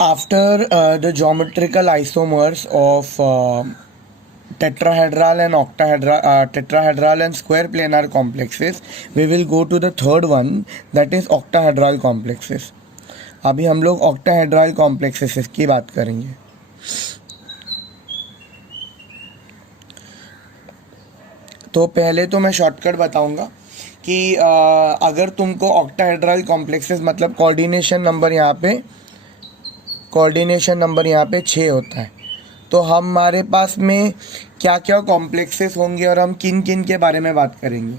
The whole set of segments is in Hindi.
After the geometrical isomers of tetrahedral and tetrahedral and square planar complexes, we will go to the third one, that is octahedral complexes. अभी हम लोग octahedral complexes की बात करेंगे. तो पहले तो मैं शॉर्टकट बताऊंगा कि अगर तुमको ऑक्टाहेड्रल कॉम्प्लेक्सेस मतलब कोऑर्डिनेशन नंबर यहाँ पे 6 होता है, तो हमारे पास में क्या क्या कॉम्प्लेक्सेस होंगे और हम किन किन के बारे में बात करेंगे.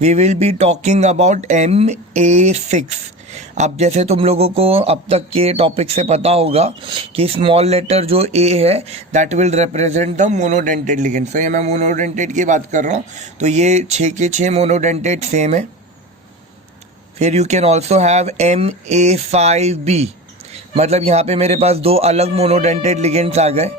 We will be talking about MA6. अब जैसे तुम लोगों को अब तक के टॉपिक से पता होगा कि स्मॉल लेटर जो A है that will represent the monodentate ligand. तो ये मैं मोनोडेंटेड की बात कर रहा हूँ, तो ये 6 के 6 मोनोडेंटेड सेम है. फिर you can also have MA5B, मतलब यहाँ पे मेरे पास 2 अलग मोनोडेंटेड लिगेंड्स आ गए.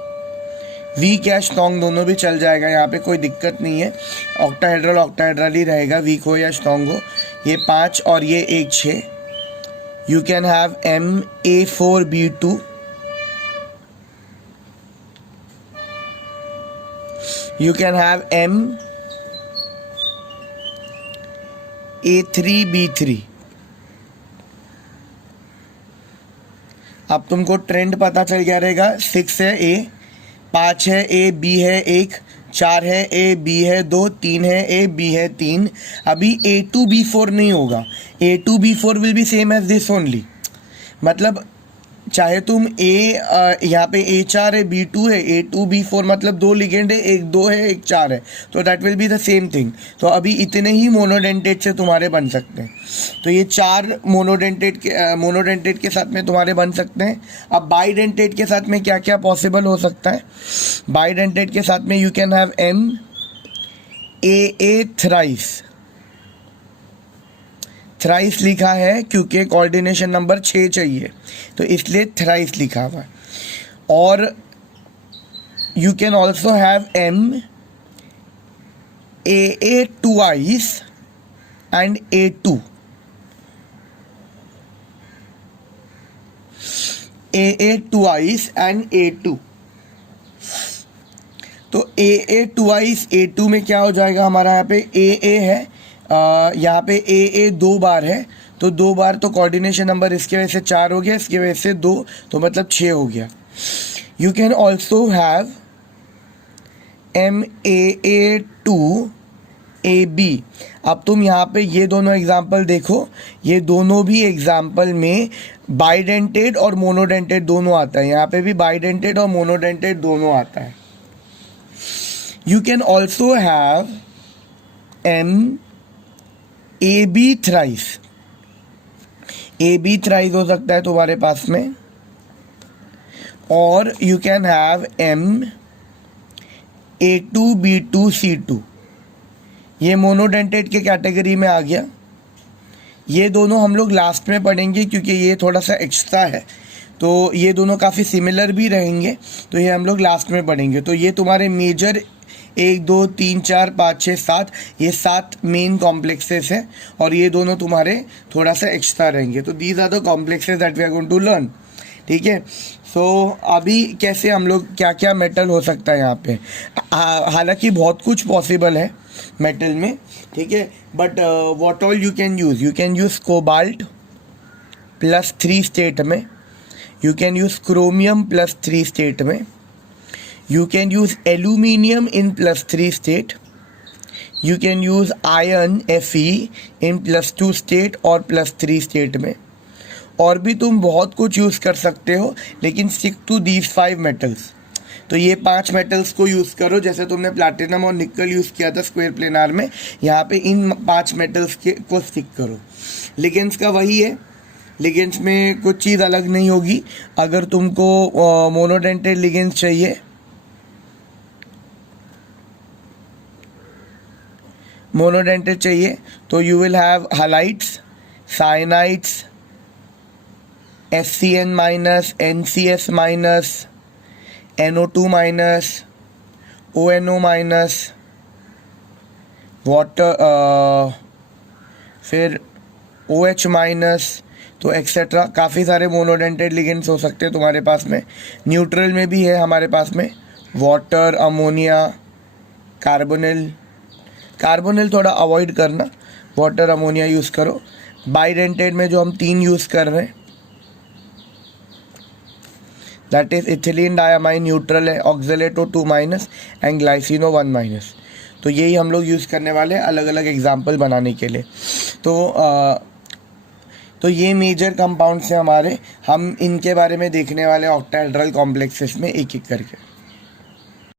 वीक या स्ट्रॉन्ग दोनों भी चल जाएगा, यहाँ पे कोई दिक्कत नहीं है. ऑक्टाहेड्रल ही रहेगा, वीक हो या स्ट्रॉन्ग हो. ये 5 और ये 1 6. You can have MA4B2. You can have MA3B3. अब तुमको ट्रेंड पता चल गया रहेगा. 6 है A, 5 है A, B है 1, 4 है A, B है 2, 3 है A, B है 3. अभी A2B4 नहीं होगा. A2B4 will be same as this only. मतलब चाहे तुम यहाँ पे A4 है B2 है, A2B4 मतलब 2 लिगेंड है, 1 2 है 1 4 है, तो that will be the same thing. तो अभी इतने ही मोनोडेंटेड से तुम्हारे बन सकते हैं. तो ये 4 मोनोडेंटेड के साथ में तुम्हारे बन सकते हैं. अब बाइडेंटेड के साथ में क्या क्या पॉसिबल हो सकता है. बाइडेंटेड के साथ में you can have MAA thrice. Thrice लिखा है क्योंकि कोऑर्डिनेशन नंबर 6 चाहिए, तो इसलिए थ्राइस लिखा हुआ है. और you can also have MAA twice and A2. AA twice and A2. तो AA ट्वाइस A2 में क्या हो जाएगा, हमारा यहाँ पे AA है, यहाँ पे AA 2 बार है, तो 2 बार तो कोऑर्डिनेशन नंबर इसके वजह से 4 हो गया, इसके वजह से 2, तो मतलब 6 हो गया. You can also have MAA2AB. अब तुम यहाँ पे ये दोनों एग्जाम्पल देखो, ये दोनों भी एग्जाम्पल में बाइडेंटेड और मोनोडेंटेड दोनों आता है. यहाँ पे भी बाइडेंटेड और मोनोडेंटेड दोनों आता है. You can also have MAB thrice. AB thrice हो सकता है तुम्हारे पास में. और यू कैन हैव MA2B2C2. ये मोनोडेंटेड के कैटेगरी में आ गया. ये दोनों हम लोग लास्ट में पढ़ेंगे क्योंकि ये थोड़ा सा एक्स्ट्रा है, तो ये दोनों काफ़ी सिमिलर भी रहेंगे, तो ये हम लोग लास्ट में पढ़ेंगे. तो ये तुम्हारे मेजर 1 2 3 4 5 6 7, ये 7 मेन कॉम्प्लेक्सेस है, और ये दोनों तुम्हारे थोड़ा सा एक्स्ट्रा रहेंगे. तो these are the complexes that we are going to learn. ठीक है. सो अभी कैसे हम लोग क्या क्या मेटल हो सकता है यहाँ पे. हालांकि बहुत कुछ पॉसिबल है मेटल में, ठीक है, but what all you can use cobalt +3 state में. You can use chromium +3 state में. You can use aluminium in +3 state. You can use iron Fe in +2 state और +3 state में. और भी तुम बहुत कुछ यूज़ कर सकते हो, लेकिन stick to these 5 metals. तो ये 5 मेटल्स को यूज़ करो. जैसे तुमने प्लैटिनम और निकल यूज़ किया था स्क्वायर प्लेनार में, यहाँ पे इन 5 मेटल्स को स्टिक करो. लिगेंड्स का वही है, लिगेंड्स में कुछ चीज़ अलग नहीं होगी. अगर तुमको मोनोडेंटेड लिगेंड्स चाहिए तो you will have halides, cyanides, FCN-, NCS-, NO2-, ONO-, water, फिर OH-, तो एक्सेट्रा काफ़ी सारे मोनोडेंटेड लिगेंड्स हो सकते हैं तुम्हारे पास में। न्यूट्रल में भी है हमारे पास में वाटर, अमोनिया, कार्बोनिल थोड़ा अवॉइड करना, वाटर अमोनिया यूज़ करो। बाइडेंटेड में जो हम 3 यूज़ कर रहे हैं that is ethylene diamine neutral है, ऑक्जेलेटो 2- एंड ग्लाइसिनो 1-। तो यही हम लोग यूज़ करने वाले हैं अलग अलग एग्जाम्पल बनाने के लिए। तो ये मेजर कंपाउंड्स हैं हमारे, हम इनके बारे में देखने वाले ऑक्टाहेड्रल कॉम्प्लेक्सेस में एक एक करके।